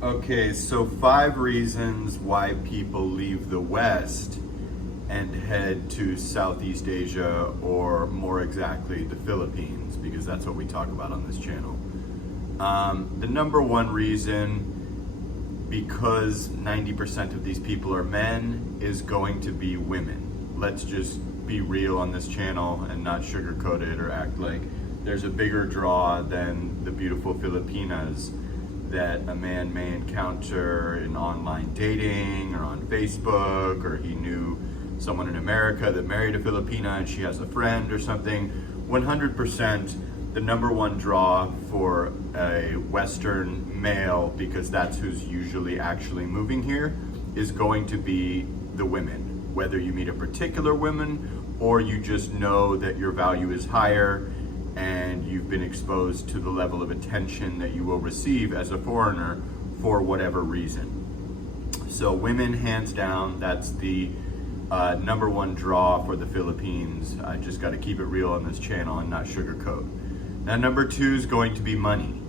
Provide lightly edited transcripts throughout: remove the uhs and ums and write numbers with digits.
Okay, so 5 reasons why people leave the West and head to Southeast Asia, or more exactly, the Philippines, because that's what we talk about on this channel. The number one reason, because 90% of these people are men, is going to be women. Let's just be real on this channel and not sugarcoat it or act like there's a bigger draw than the beautiful Filipinas that a man may encounter in online dating or on Facebook, or he knew someone in America that married a Filipina and she has a friend or something. 100% the number one draw for a Western male, because that's who's usually actually moving here, is going to be the women. Whether you meet a particular woman or you just know that your value is higher and you've been exposed to the level of attention that you will receive as a foreigner for whatever reason. So women, hands down, that's the number one draw for the Philippines. I just got to keep it real on this channel and not sugarcoat. Now, number two is going to be money.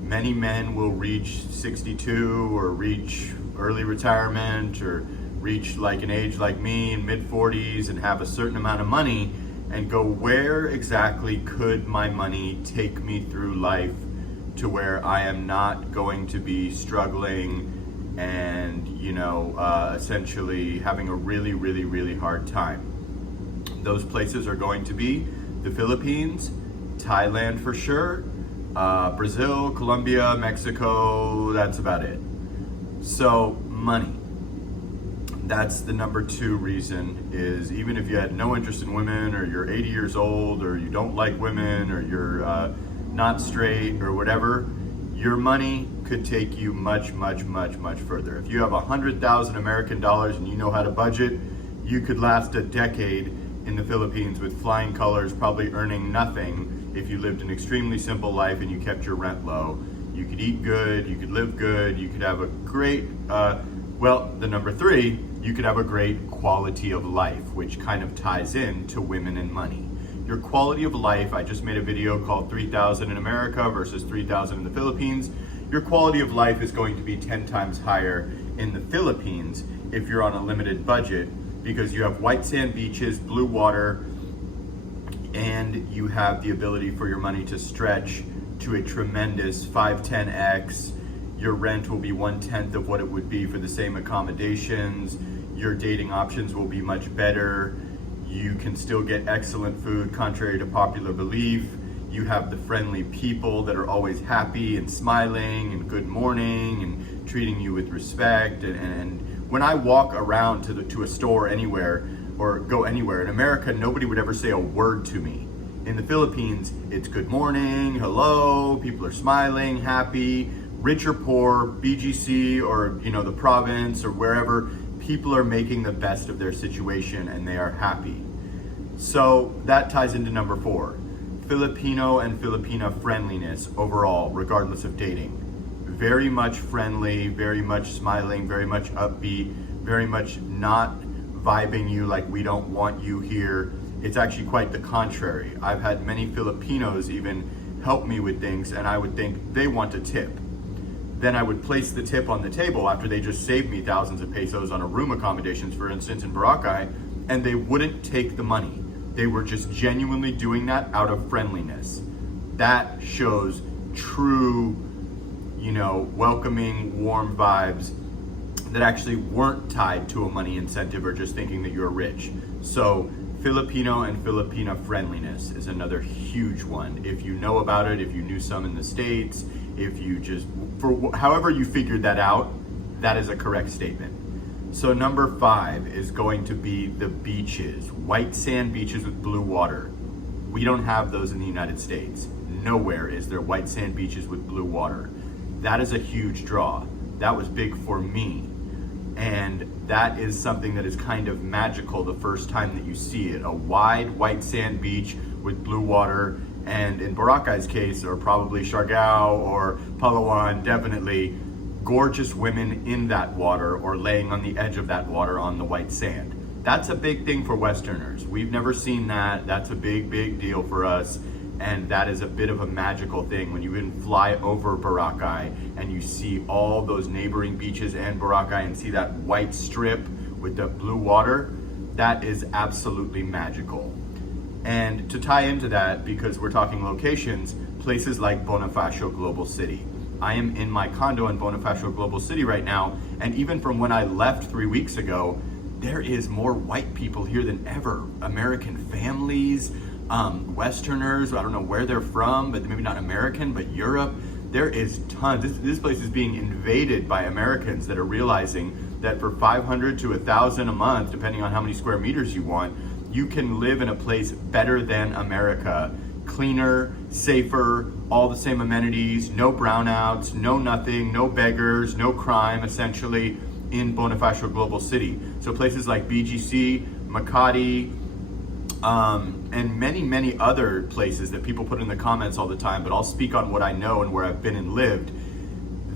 Many men will reach 62 or reach early retirement or reach like an age like me in mid 40s and have a certain amount of money and go, where exactly could my money take me through life to where I am not going to be struggling and, essentially having a really, really, really hard time. Those places are going to be the Philippines, Thailand for sure, Brazil, Colombia, Mexico, that's about it. So money. That's the number two reason, is even if you had no interest in women, or you're 80 years old, or you don't like women, or you're not straight or whatever, your money could take you much, much, much, much further. If you have 100,000 American dollars and you know how to budget, you could last a decade in the Philippines with flying colors, probably earning nothing if you lived an extremely simple life and you kept your rent low. You could eat good, you could live good, you could have a great, the number three, you could have a great quality of life, which kind of ties in to women and money. Your quality of life, I just made a video called 3,000 in America versus 3,000 in the Philippines. Your quality of life is going to be 10 times higher in the Philippines if you're on a limited budget, because you have white sand beaches, blue water, and you have the ability for your money to stretch to a tremendous 5-10x. Your rent will be 1/10 of what it would be for the same accommodations. Your dating options will be much better. You can still get excellent food, contrary to popular belief. You have the friendly people that are always happy and smiling and good morning and treating you with respect. And when I walk around to a store anywhere or go anywhere in America, nobody would ever say a word to me. In the Philippines, it's good morning, hello, people are smiling, happy. Rich or poor, BGC or the province or wherever, people are making the best of their situation and they are happy. So that ties into number four, Filipino and Filipina friendliness overall, regardless of dating. Very much friendly, very much smiling, very much upbeat, very much not vibing you like we don't want you here. It's actually quite the contrary. I've had many Filipinos even help me with things and I would think they want a tip. Then I would place the tip on the table after they just saved me thousands of pesos on a room accommodations, for instance, in Boracay, and they wouldn't take the money. They were just genuinely doing that out of friendliness. That shows true, welcoming, warm vibes that actually weren't tied to a money incentive or just thinking that you're rich. So Filipino and Filipina friendliness is another huge one. If you know about it, if you knew some in the States, if you just, however you figured that out, that is a correct statement. So number five is going to be the beaches, white sand beaches with blue water. We don't have those in the United States. Nowhere is there white sand beaches with blue water. That is a huge draw. That was big for me. And that is something that is kind of magical the first time that you see it. A wide white sand beach with blue water. And in Boracay's case, or probably Siargao or Palawan, definitely gorgeous women in that water or laying on the edge of that water on the white sand. That's a big thing for Westerners. We've never seen that. That's a big, big deal for us. And that is a bit of a magical thing when you even fly over Boracay and you see all those neighboring beaches and Boracay and see that white strip with the blue water. That is absolutely magical. And to tie into that, because we're talking locations, places like Bonifacio Global City. I am in my condo in Bonifacio Global City right now, and even from when I left 3 weeks ago, there is more white people here than ever. American families, Westerners, I don't know where they're from, but maybe not American, but Europe. There is tons. This place is being invaded by Americans that are realizing that for 500 to 1,000 a month, depending on how many square meters you want, you can live in a place better than America. Cleaner, safer, all the same amenities, no brownouts, no nothing, no beggars, no crime, essentially, in Bonifacio Global City. So places like BGC, Makati, and many, many other places that people put in the comments all the time, but I'll speak on what I know and where I've been and lived.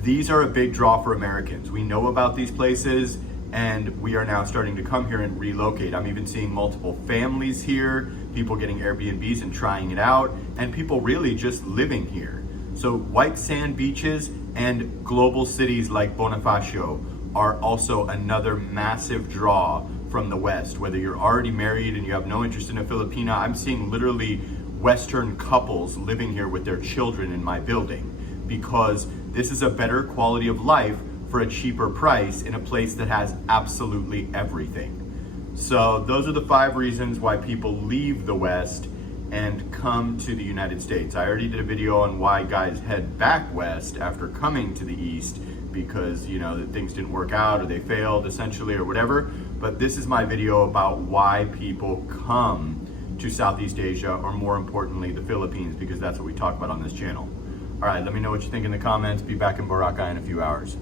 These are a big draw for Americans. We know about these places, and we are now starting to come here and relocate. I'm even seeing multiple families here, people getting Airbnbs and trying it out, and people really just living here. So white sand beaches and global cities like Bonifacio are also another massive draw from the West. Whether you're already married and you have no interest in a Filipina, I'm seeing literally Western couples living here with their children in my building, because this is a better quality of life for a cheaper price in a place that has absolutely everything. So those are the 5 reasons why people leave the West and come to the United States. I already did a video on why guys head back West after coming to the East, because that things didn't work out or they failed essentially or whatever. But this is my video about why people come to Southeast Asia, or more importantly, the Philippines, because that's what we talk about on this channel. All right, let me know what you think in the comments. Be back in Boracay in a few hours.